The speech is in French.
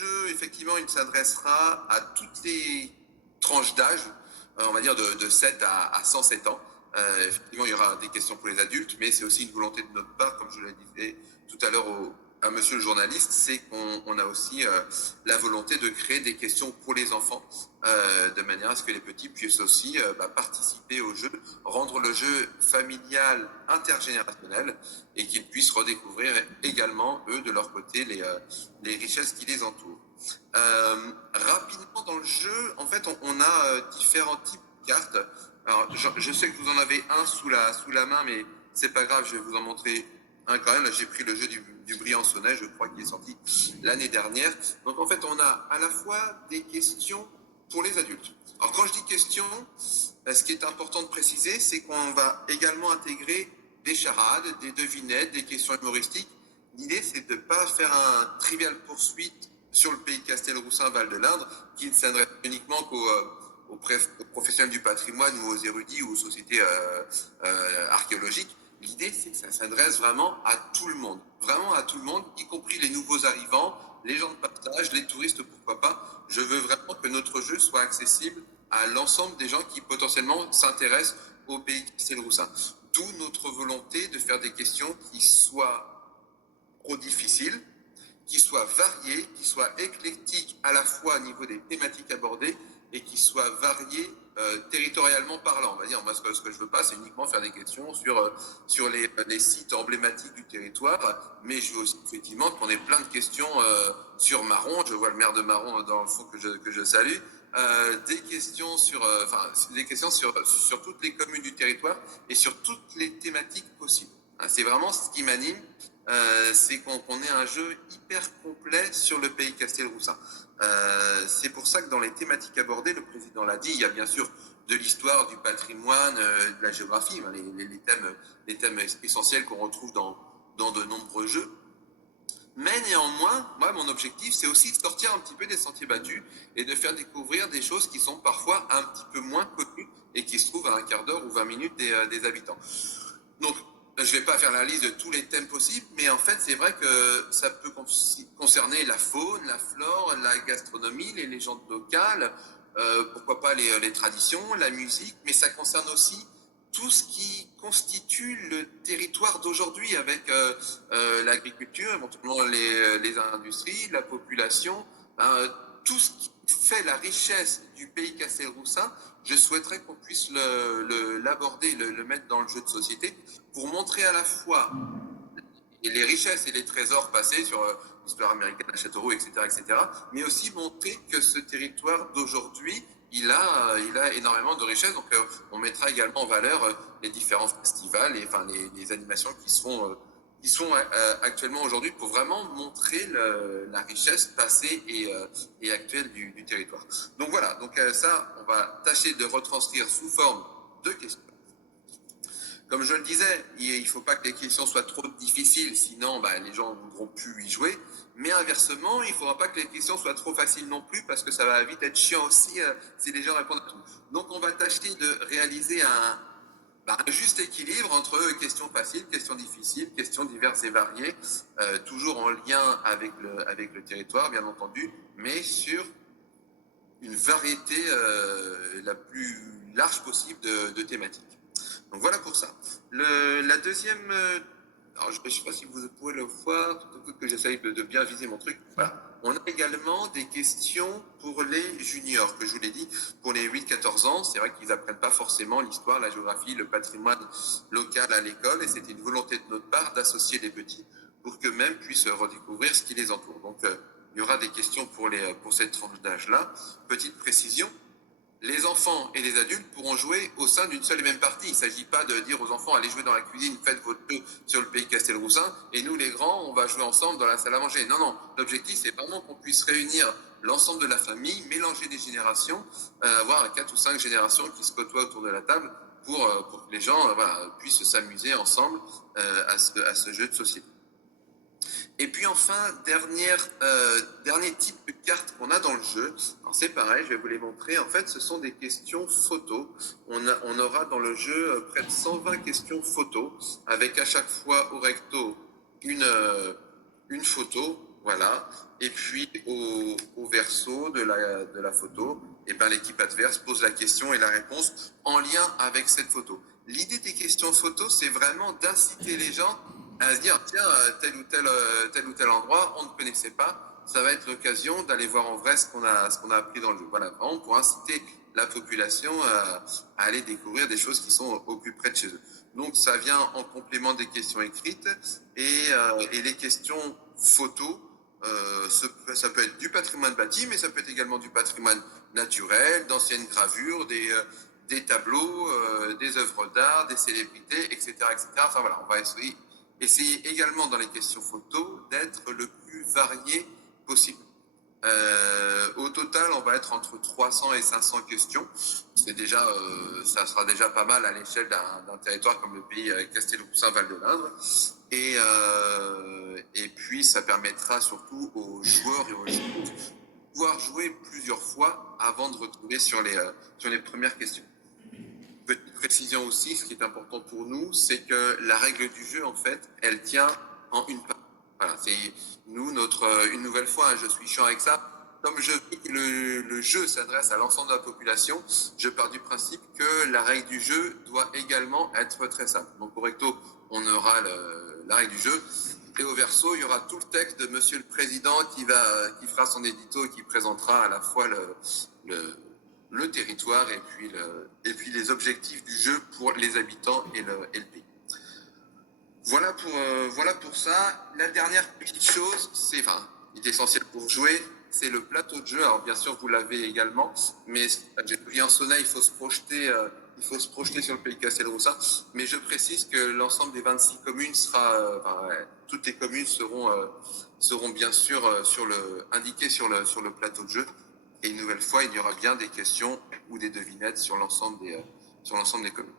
jeu, effectivement, il s'adressera à toutes les tranches d'âge, on va dire de 7 à 107 ans. Effectivement, il y aura des questions pour les adultes, mais c'est aussi une volonté de notre part, comme je l'ai dit tout à l'heure à monsieur le journaliste, c'est qu'on a aussi la volonté de créer des questions pour les enfants, de manière à ce que les petits puissent aussi participer au jeu, rendre le jeu familial, intergénérationnel, et qu'ils puissent redécouvrir également, eux, de leur côté, les richesses qui les entourent. Rapidement dans le jeu, en fait, on a différents types de cartes. Alors, je sais que vous en avez un sous la main, mais c'est pas grave, je vais vous en montrer un quand même. Là, j'ai pris le jeu du Briançonnais, je crois, qui est sorti l'année dernière. Donc, en fait, on a à la fois des questions pour les adultes. Alors, quand je dis questions, ce qui est important de préciser, c'est qu'on va également intégrer des charades, des devinettes, des questions humoristiques. L'idée, c'est de ne pas faire un trivial poursuite sur le pays Castelroussin, Val-de-l'Indre, qui ne s'adresse uniquement aux professionnels du patrimoine ou aux érudits ou aux sociétés archéologiques. L'idée, c'est que ça s'adresse vraiment à tout le monde, y compris les nouveaux arrivants, les gens de passage, les touristes, pourquoi pas. Je veux vraiment que notre jeu soit accessible à l'ensemble des gens qui potentiellement s'intéressent au pays Castelroussin. D'où notre volonté de faire des questions qui soient trop difficiles, qui soient variées, qui soient éclectiques à la fois au niveau des thématiques abordées et qui soient variées territorialement parlant. On va dire, moi, ce que je veux pas, c'est uniquement faire des questions sur les sites emblématiques du territoire, mais je veux aussi effectivement qu'on ait plein de questions sur Maron. Je vois le maire de Maron dans le fond que je salue. Des questions sur toutes les communes du territoire et sur toutes les thématiques possibles. C'est vraiment ce qui m'anime, c'est qu'on ait un jeu hyper complet sur le pays Castelroussin. C'est pour ça que dans les thématiques abordées, le président l'a dit, il y a bien sûr de l'histoire, du patrimoine, de la géographie, les thèmes essentiels qu'on retrouve dans de nombreux jeux. Mais néanmoins, moi, mon objectif, c'est aussi de sortir un petit peu des sentiers battus et de faire découvrir des choses qui sont parfois un petit peu moins connues et qui se trouvent à un quart d'heure ou 20 minutes des habitants. Donc, je ne vais pas faire la liste de tous les thèmes possibles, mais en fait, c'est vrai que ça peut concerner la faune, la flore, la gastronomie, les légendes locales, pourquoi pas les traditions, la musique, mais ça concerne aussi tout ce qui constitue le territoire d'aujourd'hui avec l'agriculture, éventuellement les industries, la population, tout ce qui fait la richesse du pays Castelroussin. Je souhaiterais qu'on puisse l'aborder, le mettre dans le jeu de société pour montrer à la fois les richesses et les trésors passés sur l'histoire américaine à Châteauroux, etc., mais aussi montrer que ce territoire d'aujourd'hui, il a énormément de richesses. Donc, on mettra également en valeur les différents festivals et les animations qui sont actuellement aujourd'hui pour vraiment montrer la richesse passée et actuelle du territoire. Donc voilà, ça, on va tâcher de retranscrire sous forme de questions. Comme je le disais, il ne faut pas que les questions soient trop difficiles, sinon les gens ne voudront plus y jouer. Mais inversement, il ne faudra pas que les questions soient trop faciles non plus, parce que ça va vite être chiant aussi si les gens répondent à tout. Donc on va tâcher de réaliser un juste équilibre entre questions faciles, questions difficiles, questions diverses et variées, toujours en lien avec le territoire, bien entendu, mais sur une variété la plus large possible de thématiques. Donc voilà pour ça. La deuxième, alors je ne sais pas si vous pouvez le voir, tout que j'essaye de bien viser mon truc. Voilà. On a également des questions pour les juniors, que je vous l'ai dit, pour les 8-14 ans. C'est vrai qu'ils n'apprennent pas forcément l'histoire, la géographie, le patrimoine local à l'école, et c'était une volonté de notre part d'associer les petits pour qu'eux-mêmes puissent redécouvrir ce qui les entoure. Donc il y aura des questions pour cette tranche d'âge-là. Petite précision, les enfants et les adultes pourront jouer au sein d'une seule et même partie. Il ne s'agit pas de dire aux enfants, allez jouer dans la cuisine, faites votre jeu sur le pays Castelroussin, et nous, les grands, on va jouer ensemble dans la salle à manger. Non, l'objectif, c'est vraiment qu'on puisse réunir l'ensemble de la famille, mélanger des générations, avoir 4 ou 5 générations qui se côtoient autour de la table pour que les gens puissent s'amuser ensemble à ce jeu de société. Et puis enfin, dernier type de carte qu'on a dans le jeu. Alors c'est pareil, je vais vous les montrer. En fait, ce sont des questions photos. On aura dans le jeu près de 120 questions photos, avec à chaque fois au recto une photo Voilà. Et puis au verso de la photo, et ben, l'équipe adverse pose la question et la réponse en lien avec cette photo. L'idée des questions photos, c'est vraiment d'inciter les gens à se dire, tiens, tel ou tel endroit, on ne connaissait pas. Ça va être l'occasion d'aller voir en vrai ce qu'on a appris dans le jeu. Voilà, vraiment pour inciter la population à aller découvrir des choses qui sont au plus près de chez eux. Donc ça vient en complément des questions écrites et les questions photos. Ça peut être du patrimoine bâti, mais ça peut être également du patrimoine naturel, d'anciennes gravures, des tableaux, des œuvres d'art, des célébrités, etc., etc. Enfin voilà, on va essayer également dans les questions photos d'être le plus varié possible. Au total, on va être entre 300 et 500 questions. C'est déjà, ça sera déjà pas mal à l'échelle d'un territoire comme le pays Castelroussin-Val-de-L'Indre. Et puis, ça permettra surtout aux joueurs et aux joueuses de pouvoir jouer plusieurs fois avant de retrouver sur les premières questions. Petite précision aussi, ce qui est important pour nous, c'est que la règle du jeu, en fait, elle tient en une partie. Voilà, c'est nous, une nouvelle fois, hein, je suis chiant avec ça. Comme je veux que le jeu s'adresse à l'ensemble de la population, je pars du principe que la règle du jeu doit également être très simple. Donc au recto, on aura la règle du jeu. Et au verso, il y aura tout le texte de Monsieur le Président qui fera son édito et qui présentera à la fois le, le territoire et puis les objectifs du jeu pour les habitants et le pays. Voilà pour ça. La dernière petite chose, c'est, enfin, il est essentiel pour jouer, c'est le plateau de jeu. Alors bien sûr, vous l'avez également, mais j'ai pris en sauna, il faut se projeter sur le pays Castelroussin. Mais je précise que l'ensemble des 26 communes toutes les communes seront bien sûr indiquées sur le plateau de jeu. Et une nouvelle fois, il y aura bien des questions ou des devinettes sur l'ensemble des communes.